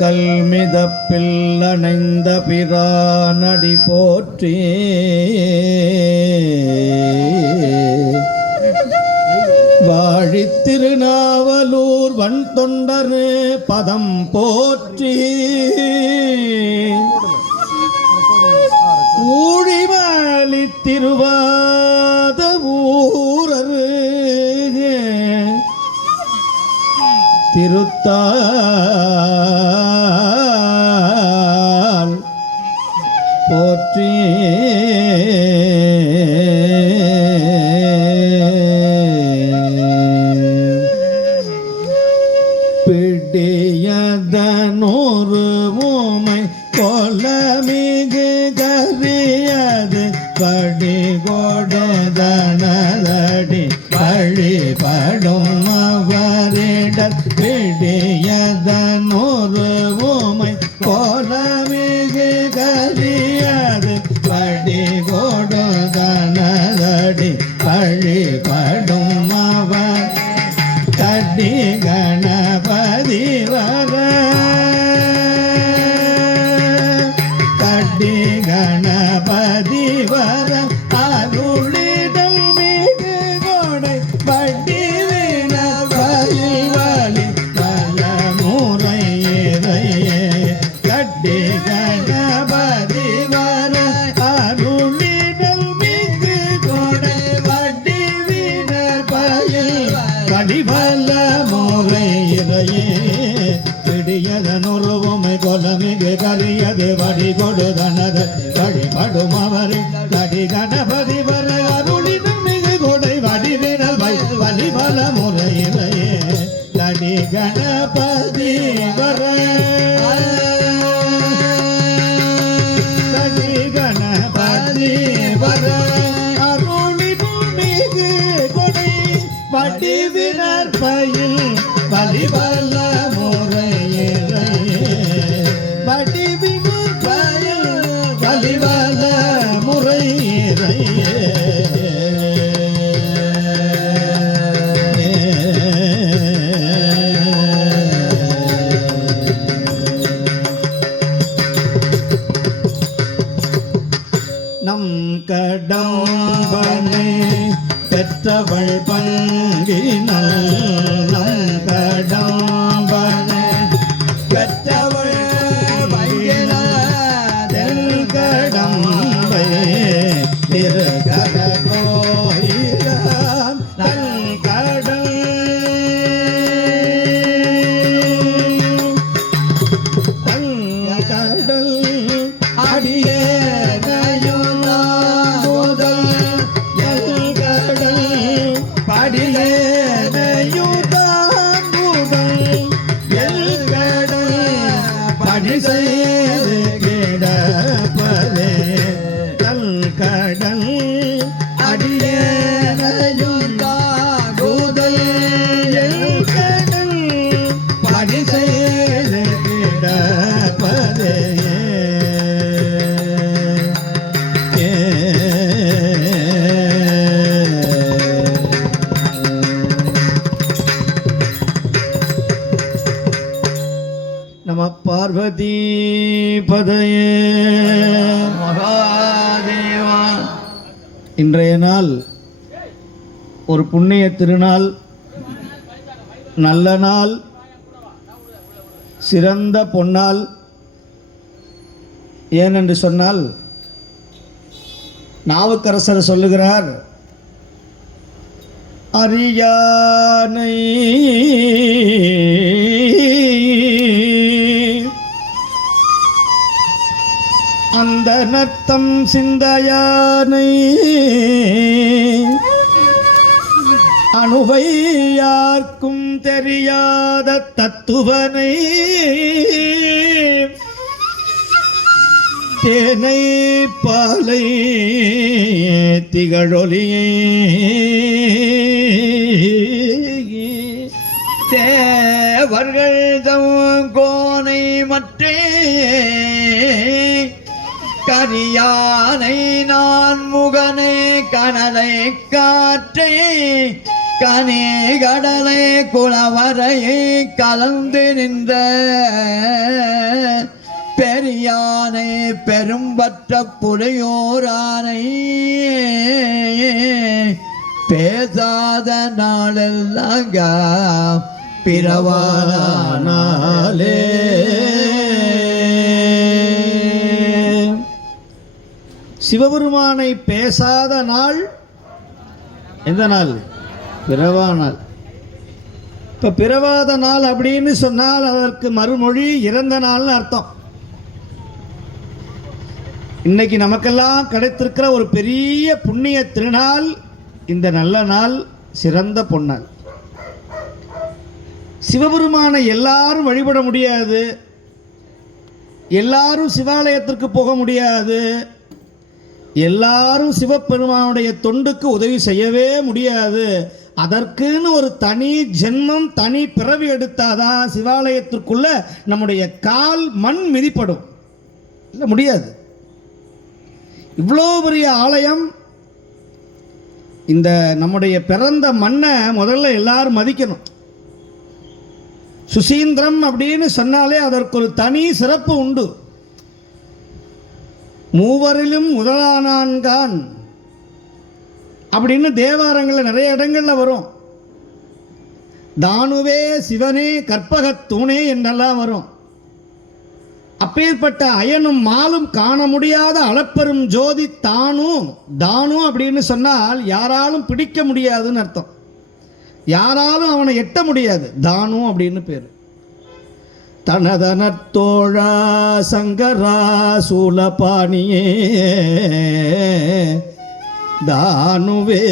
ஆழிமிசை கல்மிதப்பில் அணைந்த பிரானடி போற்றி. வாழித் திருநாவலூர் வன் தொண்டர் பதம் போற்றி. ஊழிவாளி திருவாத ஊரர். திருத்தா Amen. கணபதி வர அருளினும் மிகு கொடை வடிவினல் வை வழிபல முறையிலேயே தனி கணபதி பெற்றவள் பங்கினல் நம் கடம்பனை. பெற்றவள் பங்கினல் கடம்பை திருகர கோயிலான் நல் கடல் பதையே மகாதேவா. இன்றைய நாள் ஒரு புண்ணிய திருநாள் நல்ல நாள் சிறந்த பொன்னால் ஏனென்று சொன்னால் நாவுக்கரசர் சொல்லுகிறார் அரியானை அந்த சிந்தையானை. அணுவை யார்க்கும் தெரியாத தத்துவனை. தேனை பாலை திகழொலியே. தேவர்கள் தம் கரியானை நான் முகனே கனலை காற்றை கனே கடலை குளவரையை கலந்து நின்ற பெரியானை பெரும்பற்ற புலியோரானை பேசாத நாளெல்லாம் பிறவானாலே. சிவபெருமானை பேசாத நாள் எந்த நாள்? பிறவா நாள். இப்போ பிறவாத நாள் அப்படின்னு சொன்னால் அதற்கு மறுமொழி இறந்த நாள்னு அர்த்தம். இன்னைக்கு நமக்கெல்லாம் கிடைத்திருக்கிற ஒரு பெரிய புண்ணிய திருநாள் இந்த நல்ல நாள் சிறந்த பொன்னாள். சிவபெருமானை எல்லாரும் வழிபட முடியாது. எல்லாரும் சிவாலயத்திற்கு போக முடியாது. எல்லாரும் சிவபெருமானுடைய தொண்டுக்கு உதவி செய்யவே முடியாது. அதற்குன்னு ஒரு தனி ஜென்மம் தனி பிறவி எடுத்தாதான் சிவாலயத்திற்குள்ள நம்முடைய கால் மண் மிதிப்படும். இல்லை முடியாது. இவ்வளோ பெரிய ஆலயம் இந்த நம்முடைய பிறந்த மண்ணை முதல்ல எல்லாரும் மதிக்கணும். சுசீந்திரம் அப்படின்னு சொன்னாலே அதற்கு ஒரு தனி சிறப்பு உண்டு. மூவரிலும் முதலானான்கான் அப்படின்னு தேவாரங்களில் நிறைய இடங்களில் வரும். தானுவே சிவனே கற்பகத்தூணே என்றெல்லாம் வரும். அப்பேற்பட்ட அயனும் மாலும் காண முடியாத அளப்பெரும் ஜோதி தானும் தானும் அப்படின்னு சொன்னால் யாராலும் பிடிக்க முடியாதுன்னு அர்த்தம். யாராலும் அவனை எட்ட முடியாது தானும் அப்படின்னு பேர். தனதனத்தோழா சங்கரா சூலபாணியே தானுவே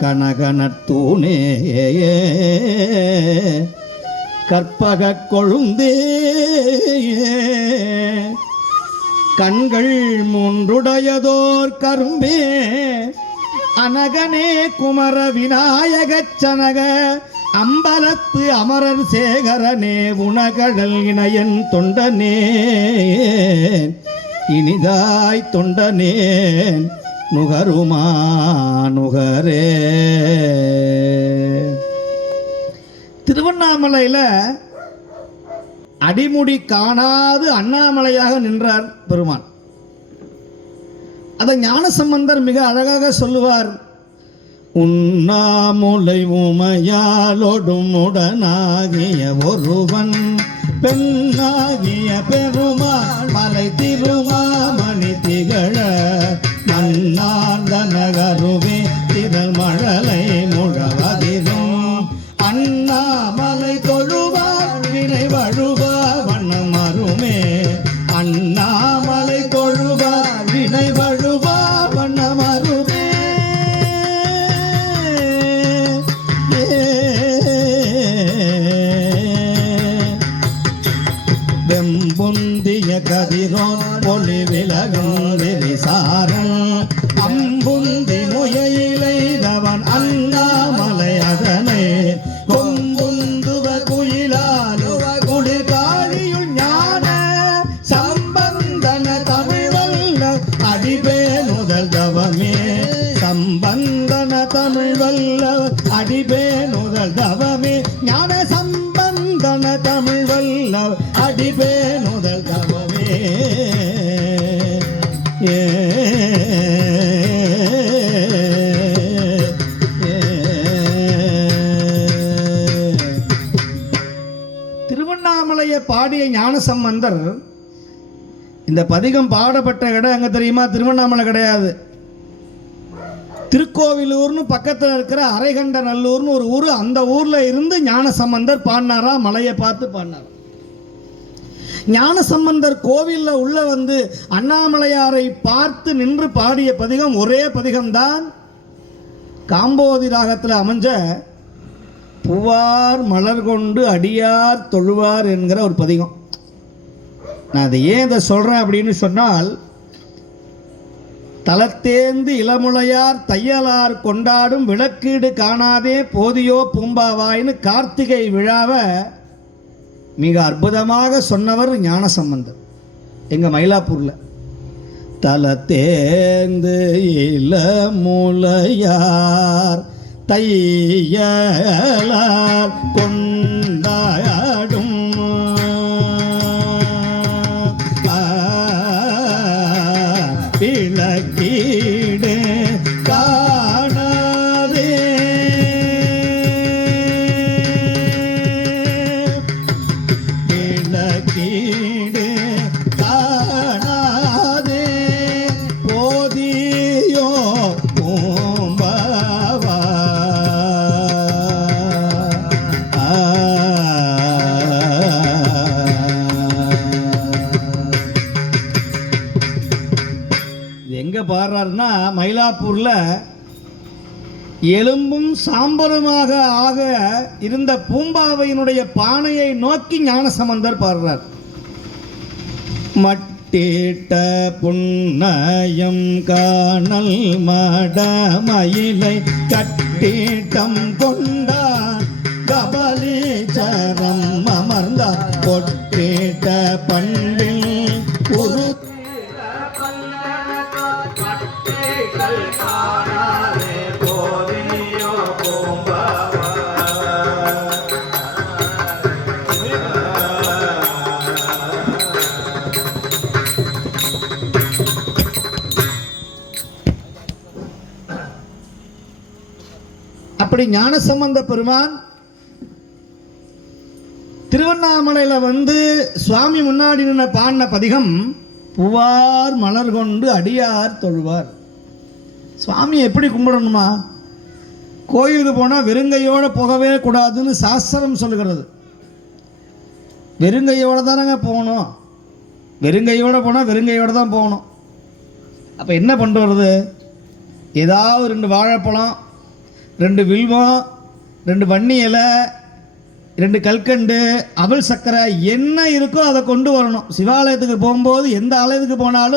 கனகனத்தூணே கற்பக கொழுந்தே கண்கள் மூன்றுடையதோர் கரும்பே அனகனே குமர விநாயகச் சனக அம்பலத்து அமரர் சேகரனே உணகடல் இணையன் தொண்டனே. இனிதாய் தொண்டனேன் நுகருமா நுகரே. திருவண்ணாமலையில் அடிமுடி காணாது அண்ணாமலையாக நின்றார் பெருமான். அதை ஞானசம்பந்தர் மிக அழகாக சொல்லுவார். உண்ணாமுலை உமையாலொடும் உடனாகிய ஒருவன் பெண்ணாகிய பெருமாள் மலை திருமாமணி திகழ மன்னார்ந்த நகருவே திருமழலை முழவதே. தமிழ்வல்ல அடிபே முதல் தவமே ஞான சம்பந்தன தமிழ்வல்ல அடிபே முதல் தவமே. ஏ திருவண்ணாமலையை பாடிய ஞானசம்பந்தர் இந்த பதிகம் பாடப்பட்ட இடம் எங்க தெரியுமா? திருவண்ணாமலை கிடையாது. திருக்கோவிலூர்னு பக்கத்தில் இருக்கிற அரைகண்ட நல்லூர்னு ஒரு ஊர் அந்த ஊரில் இருந்து ஞானசம்பந்தர் பாடினாரா? மலையை பார்த்து பாடினார்? ஞானசம்பந்தர் கோவிலில் உள்ள வந்து அண்ணாமலையாரை பார்த்து நின்று பாடிய பதிகம் ஒரே பதிகம்தான். காம்போதி ராகத்தில் அமைஞ்ச புவார் மலர் கொண்டு அடியார் தொழுவார் என்கிற ஒரு பதிகம். நான் அதை ஏன் இதை சொல்கிறேன் அப்படின்னு சொன்னால் தளத்தேந்து இளமுலையார் தையலார் கொண்டாடும் விளக்கீடு காணாதே போதியோ பூம்பாவாய்னு கார்த்திகை விழாவை மிக அற்புதமாக சொன்னவர் ஞானசம்பந்தர். எங்கள் மயிலாப்பூரில். தலத்தேந்து இளமுலையார் தையலார் கொண்ட பாடுறாருன்னா மயிலாப்பூரில் எலும்பும் சாம்பலுமாக ஆக இருந்த பூம்பாவையினுடைய பானையை நோக்கி ஞானசம்பந்தர் பாடுறார். மட்டேட்ட புன்னயம் காணல் மடமயிலை கட்டிட்டம் கொண்டான் கபலீச்சரம் அமர்ந்தார். பொட்டேட்ட பண்டில் ஒரு அப்படி ஞானசம்பந்த பெருமான் திருவண்ணாமலையில் வந்து சுவாமி முன்னாடி நின்று பாடின பதிகம் புவார் மலர் கொண்டு அடியார் தொழுவார். சுவாமி எப்படி கும்பிடணுமா? கோயிலுக்கு போனால் வெறுங்கையோடு போகவே கூடாதுன்னு சாஸ்திரம் சொல்லுகிறது. வெறுங்கையோடு தானங்க போகணும். வெறுங்கையோடு போனால் வெறுங்கையோடு தான் போகணும். அப்போ என்ன பண்ணுறது ஏதாவது ரெண்டு வாழைப்பழம் ரெண்டு வில்வம் ரெண்டு வன்னி இலை ரெண்டு கல்கண்டு அவல் சக்கரை என்ன இருக்கோ அதை கொண்டு வரணும். சிவாலயத்துக்கு போகும்போது எந்த ஆலயத்துக்கு போனாலும்